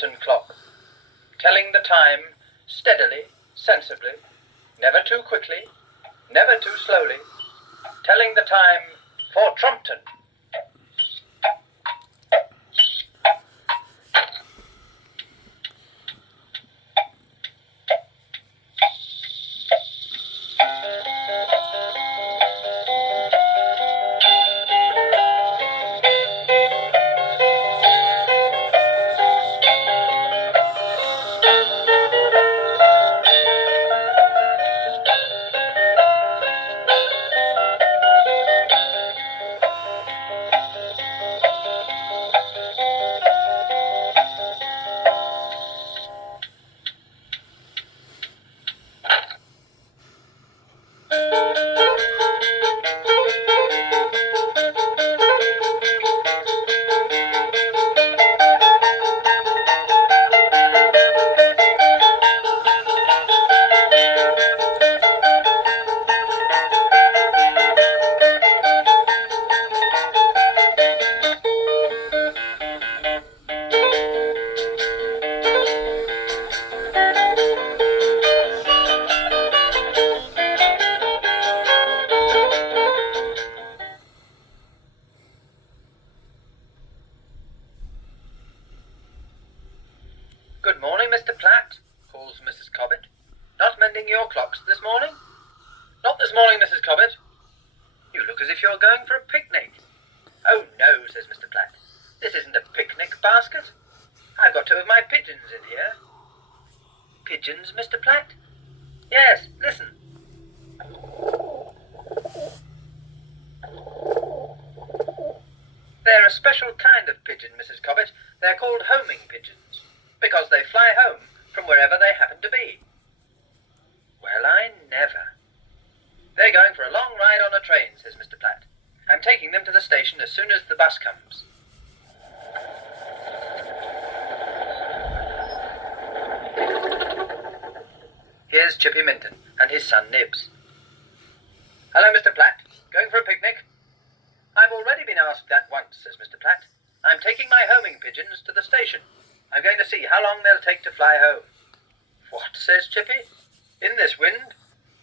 Trompton clock, telling the time steadily, sensibly, never too quickly, never too slowly, telling the time for Trompton. Good morning, Mr. Platt, calls Mrs. Cobbett. Not mending your clocks this morning? Not this morning, Mrs. Cobbett. You look as if you're going for a picnic. Oh, no, says Mr. Platt. This isn't a picnic basket. I've got two of my pigeons in here. Pigeons, Mr. Platt? Yes, listen. They're a special kind of pigeon, Mrs. Cobbett. They're called homing pigeons, because they fly home from wherever they happen to be. Well, I never. They're going for a long ride on a train, says Mr. Platt. I'm taking them to the station as soon as the bus comes. Here's Chippy Minton and his son Nibs. Hello, Mr. Platt. Going for a picnic? I've already been asked that once, says Mr. Platt. I'm taking my homing pigeons to the station. I'm going to see how long they'll take to fly home. What, says Chippy? In this wind?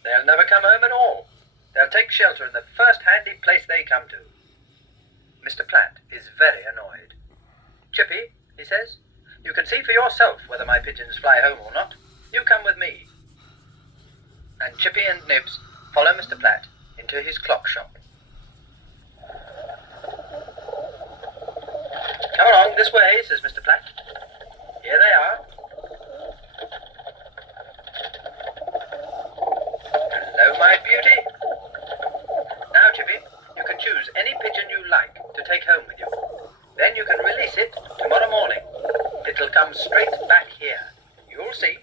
They'll never come home at all. They'll take shelter in the first handy place they come to. Mr. Platt is very annoyed. Chippy, he says, you can see for yourself whether my pigeons fly home or not. You come with me. And Chippy and Nibs follow Mr. Platt into his clock shop. Come along this way, says Mr. Platt. Here they are. Hello, my beauty. Now, Chippy, you can choose any pigeon you like to take home with you. Then you can release it tomorrow morning. It'll come straight back here. You'll see.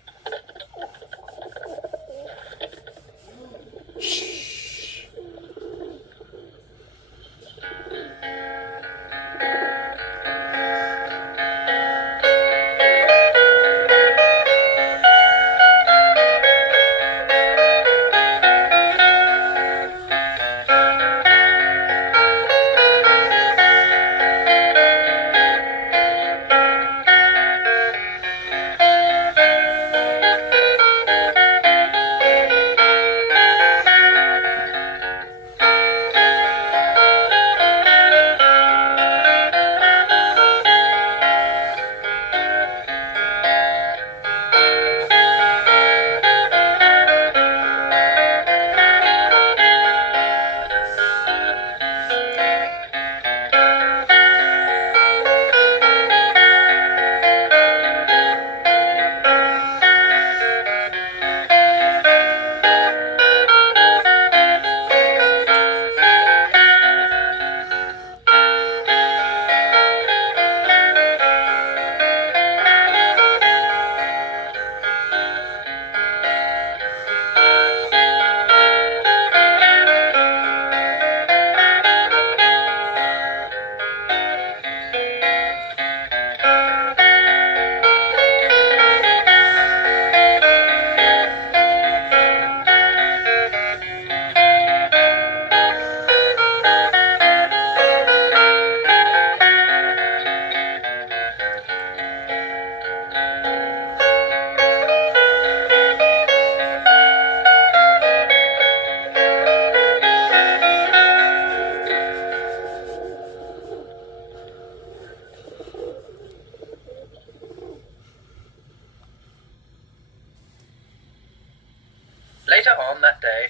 Later on that day,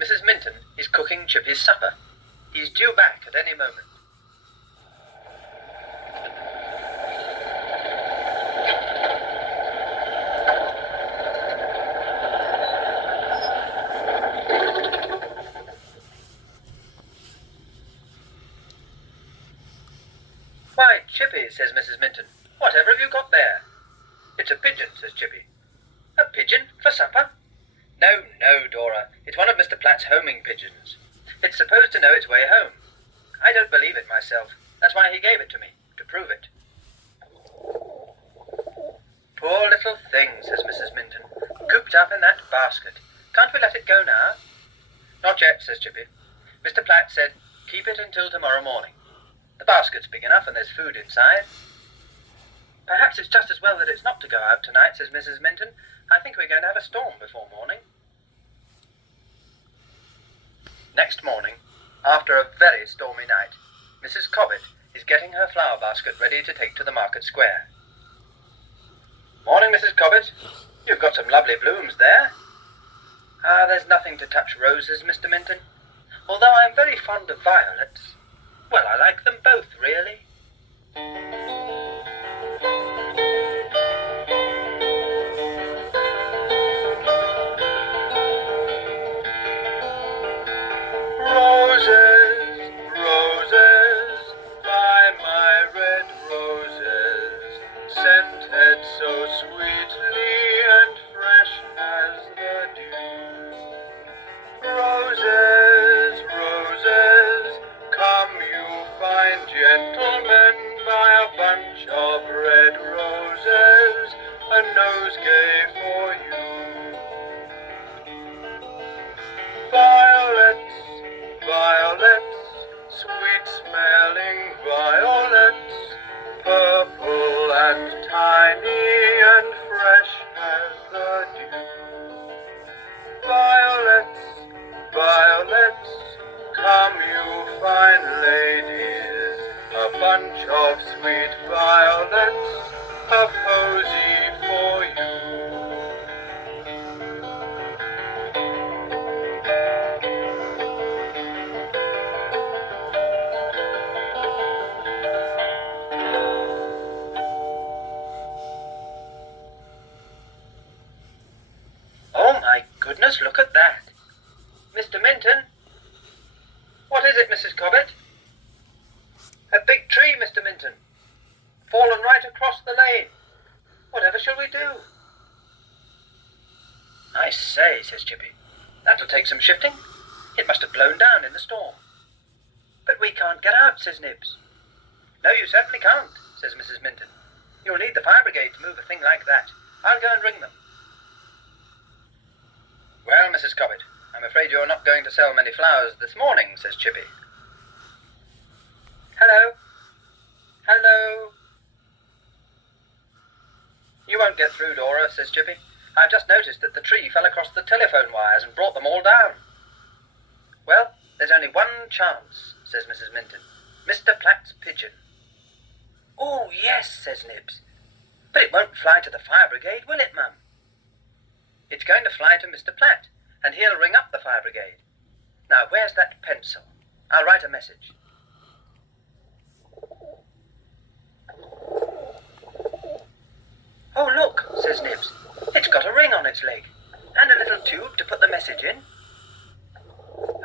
Mrs. Minton is cooking Chippy's supper. He's due back at any moment. Why, Chippy, says Mrs. Minton, whatever have you got there? It's a pigeon, says Chippy. A pigeon for supper? No, no, Dora. It's one of Mr. Platt's homing pigeons. It's supposed to know its way home. I don't believe it myself. That's why he gave it to me, to prove it. Poor little thing, says Mrs. Minton, cooped up in that basket. Can't we let it go now? Not yet, says Chippy. Mr. Platt said, keep it until tomorrow morning. The basket's big enough and there's food inside. Perhaps it's just as well that it's not to go out tonight, says Mrs. Minton. I think we're going to have a storm before morning. Next morning, after a very stormy night, Mrs. Cobbett is getting her flower basket ready to take to the market square. Morning, Mrs. Cobbett. You've got some lovely blooms there. Ah, there's nothing to touch roses, Mr. Minton. Although I'm very fond of violets. Well, I like them both, really. Roses, roses, buy my red roses, scented so sweetly and fresh as the dew. Roses, roses, come you fine gentlemen, buy a bunch of red roses, a nosegay for you. Violets, violets, sweet-smelling violets, purple and tiny and fresh as the dew. Violets, violets, come you fine ladies, a bunch of sweet violets, a posy for you. Oh my goodness, look at that. Mr. Minton? What is it, Mrs. Cobbett? A big tree, Mr. Minton. Fallen right across the lane. Whatever shall we do? I say, says Chippy, that'll take some shifting. It must have blown down in the storm. But we can't get out, says Nibs. No, you certainly can't, says Mrs. Minton. You'll need the fire brigade to move a thing like that. I'll go and ring them. Well, Mrs. Cobbett, I'm afraid you're not going to sell many flowers this morning, says Chippy. Hello? Hello? You won't get through, Dora, says Chippy. I've just noticed that the tree fell across the telephone wires and brought them all down. Well, there's only one chance, says Mrs. Minton. Mr. Platt's pigeon. Oh, yes, says Nibs. But it won't fly to the fire brigade, will it, Mum? It's going to fly to Mr. Platt, and he'll ring up the fire brigade. Now, where's that pencil? I'll write a message. Oh, look, says Nibs. It's got a ring on its leg, and a little tube to put the message in.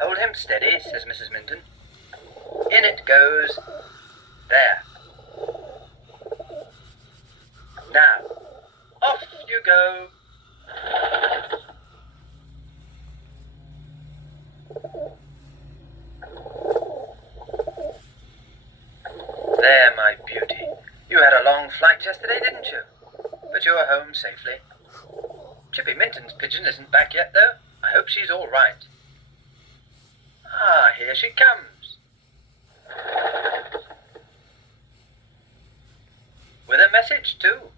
Hold him steady, says Mrs. Minton. In it goes. There. Now, off you go. There, my beauty. You had a long flight yesterday, didn't you? But you're home safely. Chippy Minton's pigeon isn't back yet, though. I hope she's all right. Ah, here she comes. With a message, too.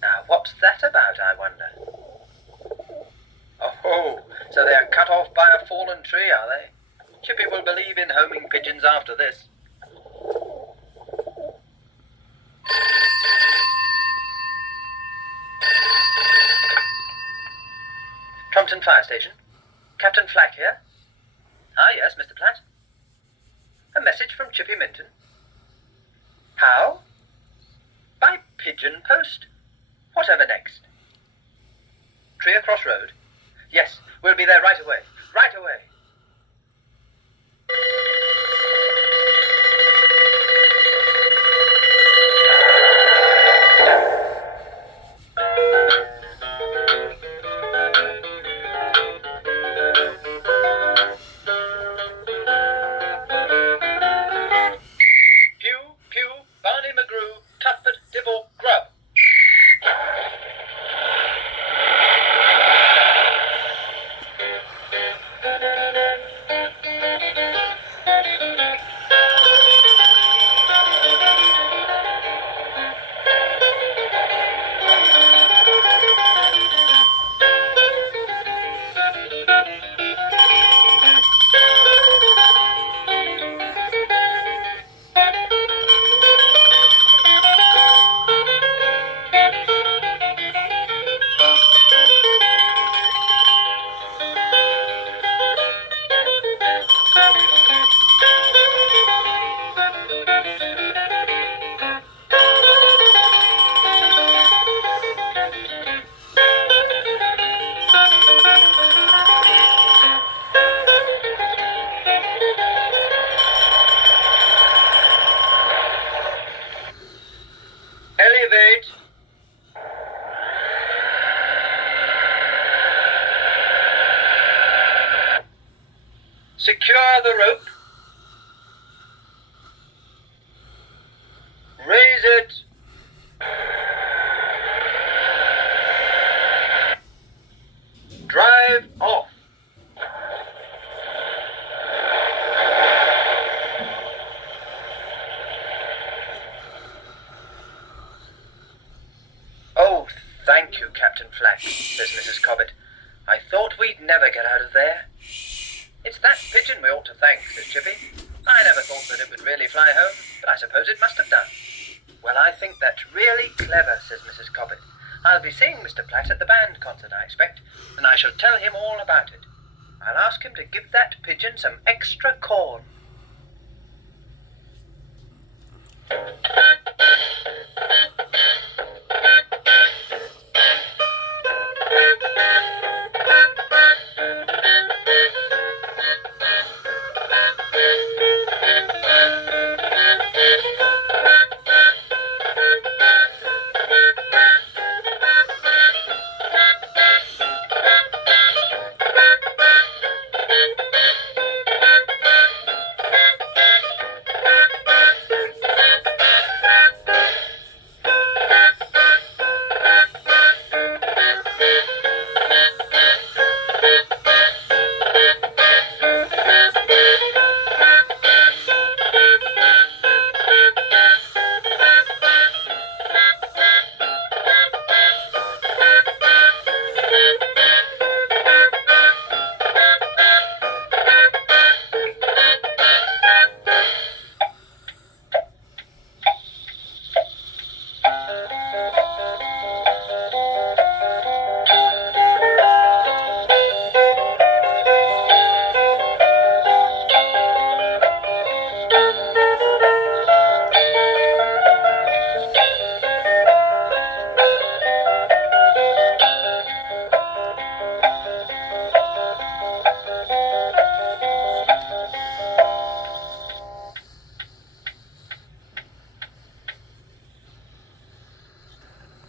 Now, what's that about, I wonder? Oh, so they are cut off by a fallen tree, are they? Chippy will believe in homing pigeons after this. Trumpton Fire Station. Captain Flack here. Ah, yes, Mr. Platt. A message from Chippy Minton. How? By pigeon post? Whatever next? Trier Cross Road? Yes, we'll be there right away. Right away. Pew, pew, Barney McGrew, Cuthbert, Dibble, Grub. Elevate. Secure the rope. Raise it. Drive off. Oh, thank you, Captain Flack, says Mrs. Cobbett. I thought we'd never get out of there. It's that pigeon we ought to thank, says Chippy. I never thought that it would really fly home, but I suppose it must have done. Well, I think that's really clever, says Mrs. Cobbett. I'll be seeing Mr. Platt at the band concert, I expect, and I shall tell him all about it. I'll ask him to give that pigeon some extra corn.